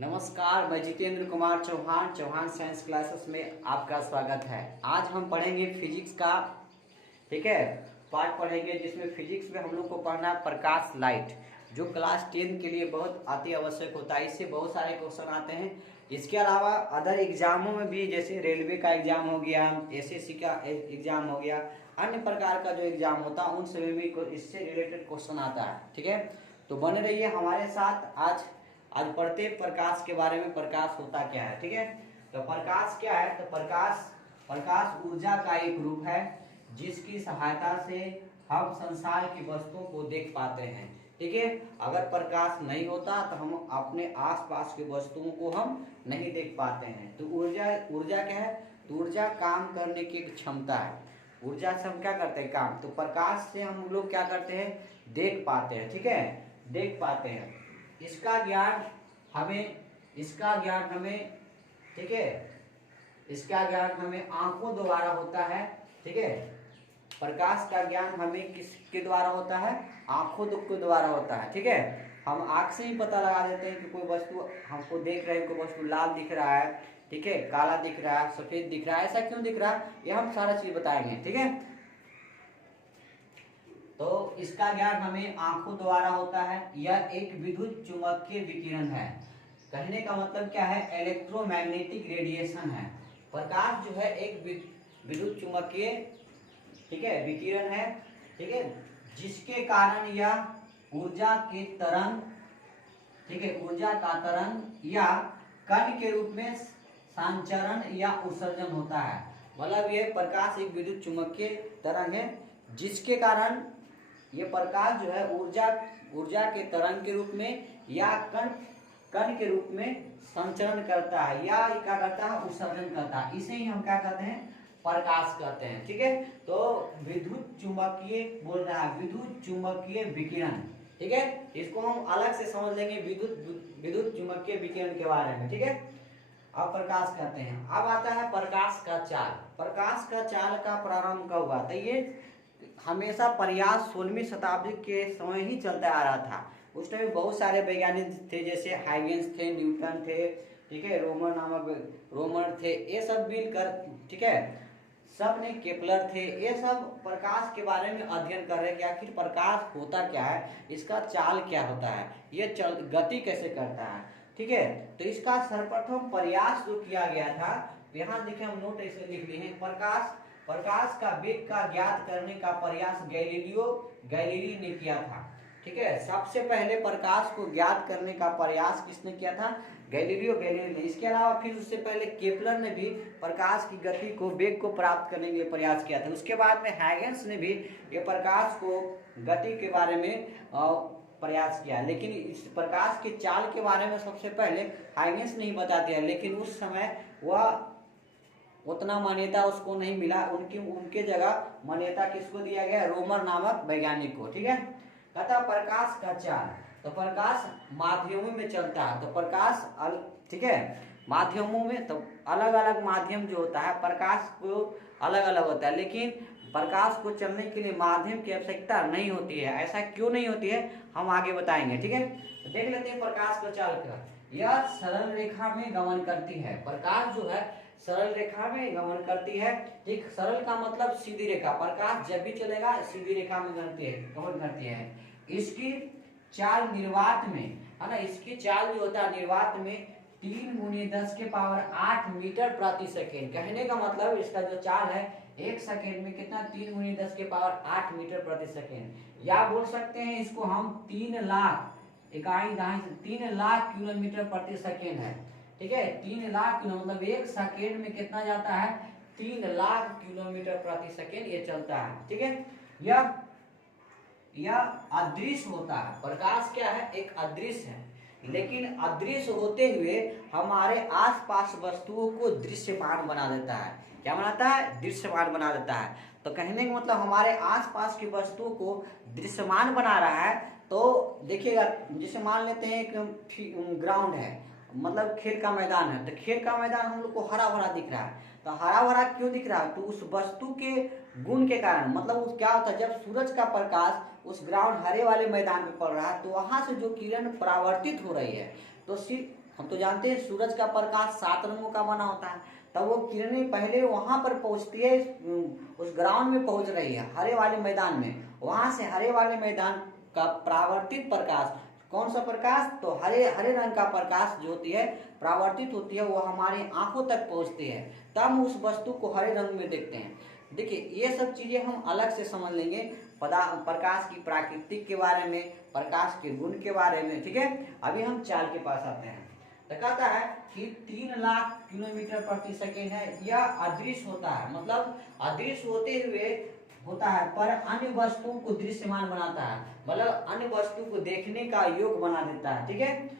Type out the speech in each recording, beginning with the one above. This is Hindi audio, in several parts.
नमस्कार, मैं जितेंद्र कुमार चौहान चौहान साइंस क्लासेस में आपका स्वागत है। आज हम पढ़ेंगे फिजिक्स का, ठीक है, पार्ट पढ़ेंगे जिसमें फिजिक्स में हम लोग को पढ़ना है प्रकाश लाइट, जो क्लास 10 के लिए बहुत अति आवश्यक होता है। इससे बहुत सारे क्वेश्चन आते हैं। इसके अलावा अदर एग्जामों में भी, जैसे रेलवे का एग्जाम हो गया, एसएससी का एग्जाम हो गया, अन्य प्रकार का जो एग्जाम होता है उन सभी में इससे रिलेटेड क्वेश्चन आता है। ठीक है, तो बने रहिए हमारे साथ। आज पढ़ते प्रकाश के बारे में। प्रकाश होता क्या है, ठीक है। तो प्रकाश क्या है, तो प्रकाश ऊर्जा का एक रूप है जिसकी सहायता से हम संसार की वस्तुओं को देख पाते हैं। ठीक है, अगर प्रकाश नहीं होता तो हम अपने आसपास की वस्तुओं को हम नहीं देख पाते हैं। तो ऊर्जा क्या है, तो ऊर्जा काम करने की एक क्षमता है। ऊर्जा से हम क्या करते हैं, काम। तो प्रकाश से हम लोग क्या करते हैं, देख पाते हैं। ठीक है, देख पाते हैं। इसका ज्ञान हमें ठीक है, इसका ज्ञान हमें आंखों द्वारा होता है। ठीक है, प्रकाश का ज्ञान हमें किसके द्वारा होता है, आंखों के द्वारा होता है। ठीक है, हम आंख से ही पता लगा देते हैं कि कोई वस्तु हमको देख रहे हैं, कोई वस्तु लाल दिख रहा है, ठीक है, काला दिख रहा है, सफेद दिख रहा है, ऐसा क्यों दिख रहा है, ये हम सारा चीज बताएंगे। ठीक है, तो इसका ज्ञान हमें आंखों द्वारा होता है। यह एक विद्युत चुम्बकीय विकिरण है। कहने का मतलब क्या है, इलेक्ट्रोमैग्नेटिक रेडिएशन है। प्रकाश जो है एक विद्युत चुम्बकीय, ठीक है, विकिरण है। ठीक है, जिसके कारण यह ऊर्जा के तरंग, ठीक है, ऊर्जा का तरंग या कण के रूप में संचरण या उत्सर्जन होता है। मतलब यह प्रकाश एक विद्युत चुम्बकीय तरंग है जिसके कारण ये प्रकाश जो है ऊर्जा के तरंग के रूप में या कण के रूप में संचरण करता है, या क्या करता है, उत्सर्जन करता है। इसे ही हम क्या कहते हैं, प्रकाश कहते हैं। ठीक है, तो विद्युत चुम्बकीय बोल रहा है, विद्युत चुम्बकीय विकिरण। ठीक है, इसको हम अलग से समझ लेंगे विद्युत चुम्बकीय विकिरण के बारे में। ठीक है, अब प्रकाश कहते हैं। अब आता है प्रकाश का चाल। प्रकाश का चाल का प्रारंभ कब हुआ, तो ये हमेशा प्रयास 16वीं शताब्दी के समय ही चलता आ रहा था। उस टाइम बहुत सारे वैज्ञानिक थे, जैसे हाइगेंस थे, न्यूटन थे, ठीक है, रोमन थे, ये सब मिलकर, ठीक है, सब ने, केपलर थे, ये सब प्रकाश के बारे में अध्ययन कर रहे हैं कि आखिर प्रकाश होता क्या है, इसका चाल क्या होता है, ये गति कैसे करता है। ठीक है, तो इसका सर्वप्रथम प्रयास जो किया गया था, यहाँ देखिए हम नोट ऐसे लिख लिए हैं, प्रकाश का वेग का ज्ञात करने का प्रयास गैलीलियो ने किया था। ठीक है, सबसे पहले प्रकाश को ज्ञात करने का प्रयास किसने किया था, गैलीलियो ने। इसके अलावा फिर उससे पहले केपलर ने भी प्रकाश की गति को, वेग को प्राप्त करने के लिए प्रयास किया था। उसके बाद में हाइगेंस ने भी ये प्रकाश को गति के बारे में प्रयास किया, लेकिन इस प्रकाश के चाल के बारे में सबसे पहले हाइगेंस ने ही बता दिया, लेकिन उस समय वह उतना मान्यता उसको नहीं मिला। उनके जगह मान्यता किसको दिया गया, रोमर नामक वैज्ञानिक को। ठीक है, कहता प्रकाश का चाल, तो प्रकाश माध्यमों में चलता है। तो प्रकाश ठीक है, माध्यमों में, तो अलग अलग माध्यम जो होता है, प्रकाश को अलग अलग होता है, लेकिन प्रकाश को चलने के लिए माध्यम की आवश्यकता नहीं होती है। ऐसा क्यों नहीं होती है, हम आगे बताएंगे। ठीक है, तो देख लेते हैं प्रकाश का चाल का। यह सरल रेखा में गमन करती है। प्रकाश जो है सरल रेखा में गमन करती है। ठीक, सरल का मतलब सीधी रेखा। प्रकाश जब भी चलेगा सीधी रेखा में गमन करती है। इसकी चाल निर्वात में, है ना, इसकी चाल जो होता है निर्वात में 3×10⁸ मीटर प्रति सेकेंड। कहने का मतलब इसका जो चाल है, 1 सेकेंड में कितना, 3×10⁸ मीटर प्रति सेकेंड। या बोल सकते हैं इसको हम 3 लाख इकाई दहाई से 3 लाख किलोमीटर प्रति सेकेंड है। ठीक है, 3 लाख मतलब 1 सेकेंड में कितना जाता है, 3 लाख किलोमीटर प्रति सेकेंड ये चलता है। ठीक है, यह अदृश्य होता है। प्रकाश क्या है, एक अदृश्य है, लेकिन अदृश्य होते हुए हमारे आसपास वस्तुओं को दृश्यमान बना देता है। क्या बनाता है, दृश्यमान बना देता है। तो कहने का मतलब हमारे आसपास की वस्तुओं को दृश्यमान बना रहा है। तो देखिएगा, जैसे मान लेते हैं एक ग्राउंड है, मतलब खेल का मैदान है, तो खेल का मैदान हम लोग को हरा भरा दिख रहा है। तो हरा भरा क्यों दिख रहा है, तो उस वस्तु के गुण के कारण। मतलब उस क्या होता है, जब सूरज का प्रकाश उस ग्राउंड हरे वाले मैदान पे पड़ रहा है, तो वहां से जो किरण परावर्तित हो रही है, तो हम तो जानते हैं सूरज का प्रकाश 7 रंगों का बना होता है, तब वो किरणें पहले वहां पर पहुंचती है, उस ग्राउंड में पहुंच रही है हरे वाले मैदान में, वहां से हरे वाले मैदान का परावर्तित प्रकाश, कौन सा प्रकाश, तो हरे हरे रंग का प्रकाश जो होती है परावर्तित होती है, वो हमारी आंखों तक पहुंचती है, तब हम उस वस्तु को हरे रंग में देखते हैं। देखिए ये सब चीजें हम अलग से समझ लेंगे, प्रकाश की प्राकृतिक के बारे में, प्रकाश के गुण के बारे में, ठीक है। अभी हम चाल के पास आते हैं। तो कहता है कि 3 लाख किलोमीटर प्रति सेकेंड है, यह अदृश्य होता है, मतलब अदृश्य होते हुए होता है, पर अन्य वस्तुओं को दृश्यमान बनाता है, मतलब अन्य वस्तु को देखने का योग बना देता है, ठीक है।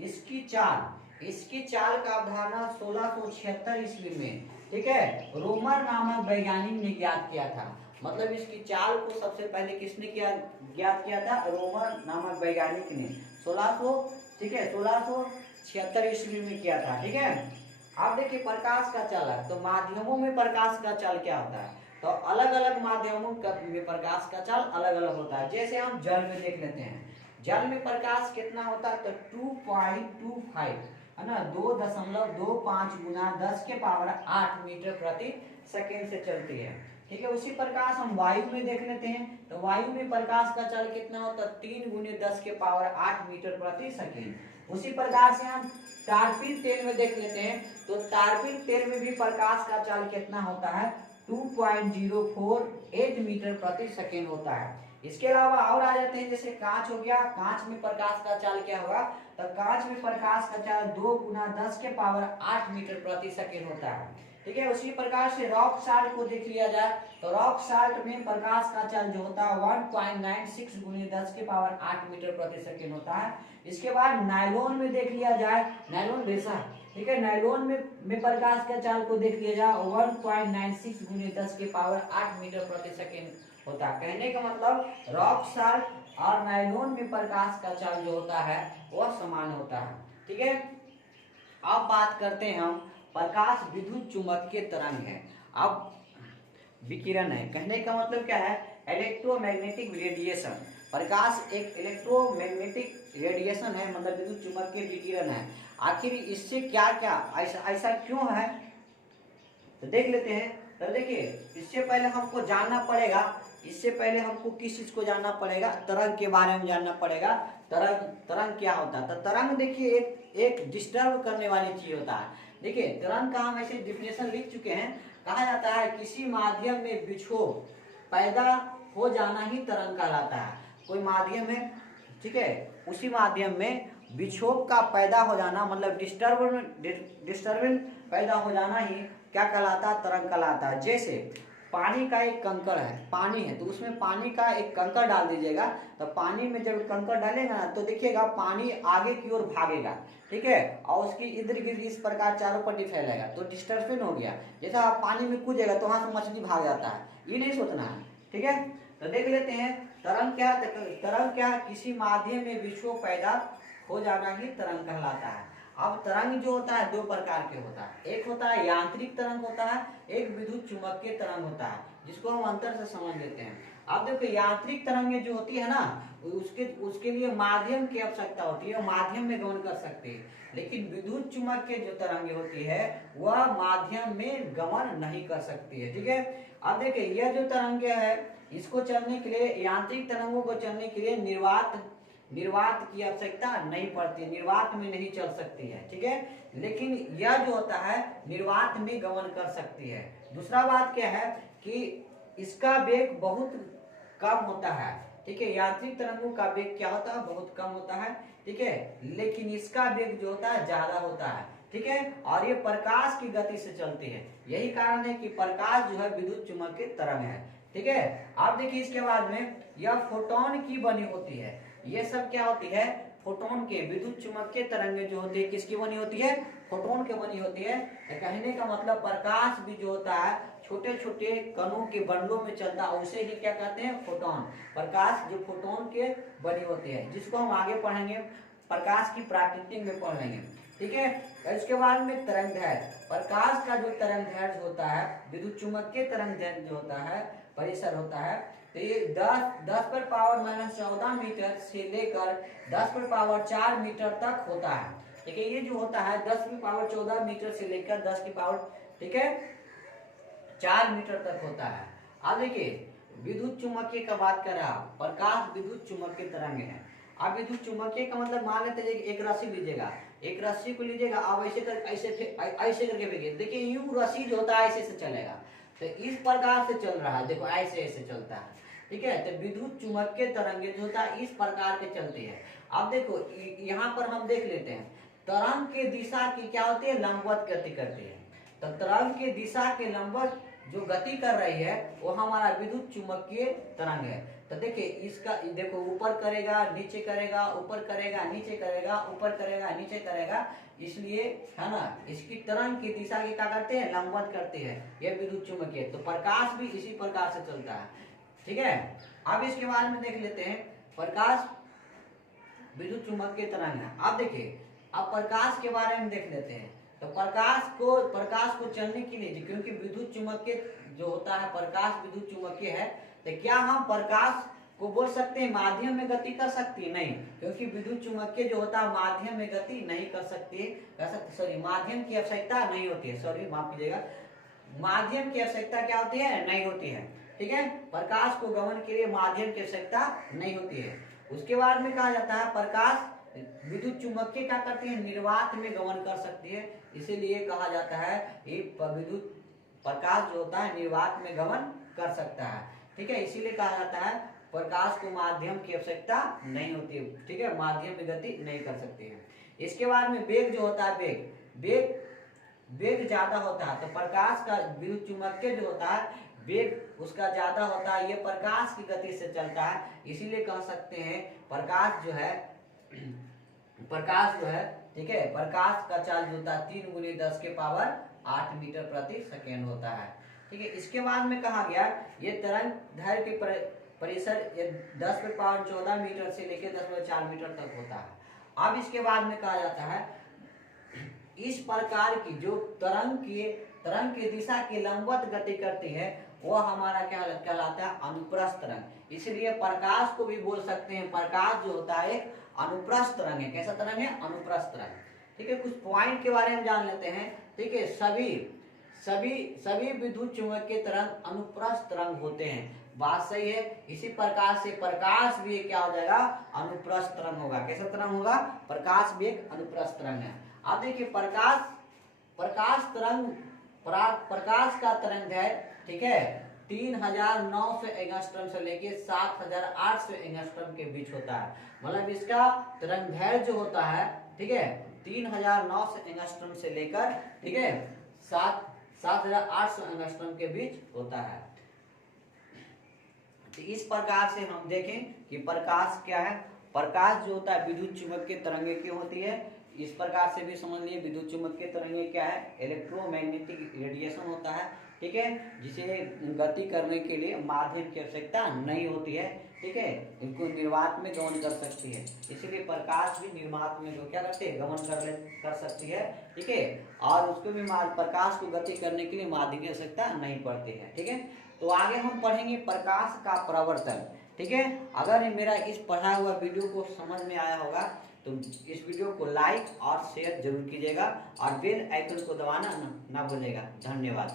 इसकी चाल का अवधारणा 1676 ईस्वी में, ठीक है, रोमर नामक वैज्ञानिक ने ज्ञात किया था। मतलब इसकी चाल को सबसे पहले किसने ज्ञात किया था, रोमर नामक वैज्ञानिक ने 1676 ईस्वी में किया था, ठीक है। अब देखिए प्रकाश का चालक, तो माध्यमों में प्रकाश का चाल क्या होता है, तो अलग अलग माध्यमों में प्रकाश का चाल अलग अलग होता है। जैसे हम जल में देख लेते हैं, जल में प्रकाश कितना होता है, तो 2.25 है ना, 2.25 गुना 10 के पावर 8 मीटर प्रति सेकेंड से चलती है, ठीक है। उसी प्रकाश हम वायु में देख लेते हैं, तो वायु में प्रकाश का चाल कितना होता है, 3 गुने 10 के पावर 8 मीटर प्रति सेकेंड। उसी प्रकार से हम टारपीन तेल में देख लेते हैं, तो टारपीन तेल में भी प्रकाश का चाल कितना होता है, 2.048 मीटर प्रति सेकेंड होता है। इसके अलावा और आ जाते हैं, जैसे कांच हो गया, कांच में प्रकाश का चाल क्या होगा, तो कांच में प्रकाश का चाल 2 गुना 10 के पावर 8 मीटर प्रति सेकेंड होता है, ठीक है। उसी प्रकार से रॉक साल्ट को देख लिया जाए, तो रॉक साल्ट में प्रकाश का चाल जो होता है 1.96 गुने 10 के पावर 8 मीटर प्रति सेकेंड होता है। इसके बाद नायलॉन में देख लिया जाए, नायलॉन रेशा, ठीक है, नायलॉन में प्रकाश का चाल को देख लिया जाए 1.96 गुने 10 के पावर 8 मीटर प्रति सेकेंड होता है। कहने का मतलब रॉक साल्ट और नायलॉन में प्रकाश का चाल जो होता है वह समान होता है, ठीक है। अब बात करते हैं हम, प्रकाश विद्युत चुंबकीय तरंग है, अब विकिरण है। कहने का मतलब क्या है, इलेक्ट्रोमैग्नेटिक रेडिएशन, प्रकाश एक इलेक्ट्रोमैग्नेटिक रेडिएशन है, मतलब विद्युत चुंबकीय विकिरण है। आखिर इससे क्या क्या ऐसा क्यों है, तो देख लेते हैं। तो देखिए इससे पहले हमको जानना पड़ेगा, इससे पहले हमको किस चीज को जानना पड़ेगा, तरंग के बारे में जानना पड़ेगा। तरंग क्या होता है, तो तरंग देखिए एक डिस्टर्ब करने वाली चीज होता है। देखिए तरंग का हम ऐसे डिफिनेशन लिख चुके हैं, कहा जाता है किसी माध्यम में विक्षोभ पैदा हो जाना ही तरंग कहलाता है। कोई माध्यम है, ठीक है, उसी माध्यम में विक्षोभ का पैदा हो जाना, मतलब डिस्टर्बेंस पैदा हो जाना ही क्या कहलाता है, तरंग कहलाता है। जैसे पानी का एक कंकड़ है, पानी है तो उसमें पानी का एक कंकड़ डाल दीजिएगा, तो पानी में जब कंकड़ डालेगा ना तो देखिएगा पानी आगे की ओर भागेगा, ठीक है, और उसकी इर्द गिर्द इस प्रकार चारों पट्टी फैलेगा, तो डिस्टर्बेंस हो गया। जैसा आप पानी में कूदेगा तो वहां से मछली भाग जाता है, ये नहीं सोचना है, ठीक है। तो देख लेते हैं तरंग क्या, किसी माध्यम में विक्षोभ पैदा हो जाना ही तरंग कहलाता है। अब तरंग जो होता है 2 प्रकार के होता है, एक होता है यांत्रिक तरंग होता है, एक विद्युत चुंबकीय तरंग होता है, जिसको हम अंतर से समझ लेते हैं। अब देखो यांत्रिक तरंगें जो होती है ना, उसके लिए माध्यम की आवश्यकता होती है, माध्यम में गमन कर सकती है। लेकिन विद्युत चुंबकीय जो तरंगें होती है वह माध्यम में गमन नहीं कर सकती है, ठीक है। अब देखिए यह जो तरंगें है, इसको चलने के लिए, यांत्रिक तरंगों को चलने के लिए निर्वात की आवश्यकता नहीं पड़ती, निर्वात में नहीं चल सकती है, ठीक है। लेकिन यह जो होता है निर्वात में गमन कर सकती है। दूसरा बात क्या है कि इसका वेग बहुत कम होता है, ठीक है, यांत्रिक तरंगों का वेग क्या होता है, बहुत कम होता है, ठीक है, लेकिन इसका वेग जो होता है ज्यादा होता है, ठीक है, और ये प्रकाश की गति से चलती है। यही कारण है कि प्रकाश जो है विद्युत चुंबकीय तरंग है, ठीक है। आप देखिए इसके बाद में यह फोटोन की बनी होती है, ये सब क्या होती है, फोटोन के, विद्युत चुंबकीय तरंगें जो होती है किसकी बनी होती है, फोटोन के बनी होती है। कहने का मतलब प्रकाश भी जो होता है छोटे छोटे कणों के बंडलों में चलता है, उसे ही क्या कहते हैं, फोटोन। प्रकाश जो फोटोन के बनी होती है, जिसको हम आगे पढ़ेंगे, प्रकाश की प्राकृतिक में पढ़ लेंगे, ठीक है। इसके बाद में तरंगदैर्घ्य, प्रकाश का जो तरंगदैर्घ्य होता है, विद्युत चुंबकीय तरंगदैर्घ्य जो होता है, परिसर होता है, तो ये 10⁻⁻14 मीटर से लेकर 10⁻⁴ मीटर तक होता है। देखिए ये जो होता है 10 की पावर 14 मीटर से लेकर 10 की पावर, ठीक है, 4 मीटर तक होता है। अब देखिए विद्युत चुम्बकीय का बात कर रहा, प्रकाश विद्युत चुम्बकीय तरंग है। अब विद्युत चुम्बकीय का मतलब मान लेते हैं एक रस्सी लीजिएगा, एक रस्सी को लीजिएगा, आप ऐसे कर ऐसे करके फेंकिए, देखिए यूं रस्सी जो होता है ऐसे से चलेगा, तो इस प्रकार से चल रहा है, देखो ऐसे ऐसे चलता है, ठीक है। तो विद्युत चुम्बकीय तरंगे जो होता है इस प्रकार के चलती है। अब देखो यहाँ पर हम देख लेते हैं, तरंग के दिशा की क्या होती है, लंबवत गति करती है। तो तरंग के दिशा के लंबवत जो गति कर रही है वो हमारा विद्युत चुम्बकीय तरंग है। तो देखिए इसका देखो ऊपर करेगा नीचे करेगा, ऊपर करेगा नीचे करेगा, ऊपर करेगा नीचे करेगा, इसलिए है ना, इसकी तरंग की दिशा की क्या करते हैं, लंबवत करते हैं, यह विद्युत चुम्बकीय। तो प्रकाश भी इसी प्रकार से चलता है, ठीक है। अब इसके बारे में देख लेते हैं, प्रकाश विद्युत चुम्बकीय तरंग है। अब देखिए अब प्रकाश के बारे में देख लेते हैं। तो प्रकाश को चलने के लिए, क्योंकि विद्युत चुम्बकीय जो होता है, प्रकाश विद्युत चुम्बकीय है, तो क्या हम प्रकाश को बोल सकते हैं माध्यम में गति कर सकती है, नहीं, क्योंकि विद्युत चुम्बकीय जो होता है माध्यम में गति नहीं कर सकती, सॉरी माध्यम की आवश्यकता नहीं होती है, सॉरी माफ कीजिएगा, माध्यम की आवश्यकता क्या होती है, नहीं होती है, ठीक है। प्रकाश को गमन के लिए माध्यम की आवश्यकता नहीं होती है। उसके बाद में कहा जाता है प्रकाश विद्युत चुम्बकीय क्या करती है, निर्वात में गमन कर सकती है, इसीलिए कहा जाता है ये विद्युत प्रकाश जो होता है निर्वात में गमन कर सकता है, ठीक है। इसीलिए कहा जाता है प्रकाश को माध्यम की आवश्यकता नहीं होती है, ठीक है, माध्यम में गति नहीं कर सकती है। इसके बाद में वेग जो होता है, वेग ज्यादा होता है, तो प्रकाश का विद्युत चुम्बकीय जो होता है वेग उसका ज्यादा होता है, ये प्रकाश की गति से चलता है, इसीलिए कह सकते हैं प्रकाश जो है, ठीक है, प्रकाश का चाल जो होता है 3 × 10 के पावर 8 मीटर प्रति सेकेंड होता है, ठीक है। इसके बाद में कहा गया ये तरंग दैर्घ्य के परिसर 10 की पावर 14 मीटर से लेकर 10⁴ मीटर तक होता है। अब इसके बाद में कहा जाता है इस प्रकार की जो तरंग की दिशा की लंबवत गति करती है वो हमारा क्या कहलाता है, अनुप्रस्थ तरंग। इसलिए प्रकाश को भी बोल सकते हैं, प्रकाश जो होता है एक अनुप्रस्थ तरंग है। कैसा तरंग है, अनुप्रस्थ तरंग, ठीक है। कुछ पॉइंट के बारे में जान लेते हैं, ठीक है। सभी विद्युत चुम्बकीय तरंग अनुप्रस्थ तरंग होते हैं, बात सही है। इसी प्रकार से प्रकाश भी क्या हो जाएगा, अनुप्रस्थ तरंग होगा। कैसा तरंग होगा, प्रकाश भी एक अनुप्रस्थ तरंग है। अब देखिए प्रकाश का तरंग है, ठीक है, 3900 एंगस्ट्रॉम से लेके 7800 एंगस्ट्रॉम के बीच होता है, मतलब इसका तरंग जो होता है, ठीक है, 3900 एंगस्ट्रॉम से लेकर, ठीक है, 7800 एंगस्ट्रॉम के बीच होता है। तो इस प्रकार से हम देखें कि प्रकाश क्या है, प्रकाश जो होता है विद्युत चुम्बकीय तरंगे की होती है। इस प्रकार से भी समझ लिए विद्युत चुम्बकीय तरंगे क्या है, इलेक्ट्रोमैग्नेटिक रेडिएशन होता है, ठीक है, जिसे गति करने के लिए माध्यम की आवश्यकता नहीं होती है, ठीक है, इनको निर्वात में गमन कर सकती है। इसलिए प्रकाश भी निर्वात में जो क्या करते हैं, गमन कर सकती है, ठीक है, और उसको भी प्रकाश को गति करने के लिए माध्यम की आवश्यकता नहीं पड़ती है, ठीक है। तो आगे हम पढ़ेंगे प्रकाश का प्रवर्तन, ठीक है। अगर मेरा इस पढ़ा हुआ वीडियो को समझ में आया होगा तो इस वीडियो को लाइक और शेयर जरूर कीजिएगा और बेल आइकन को दबाना ना भूलिएगा। धन्यवाद।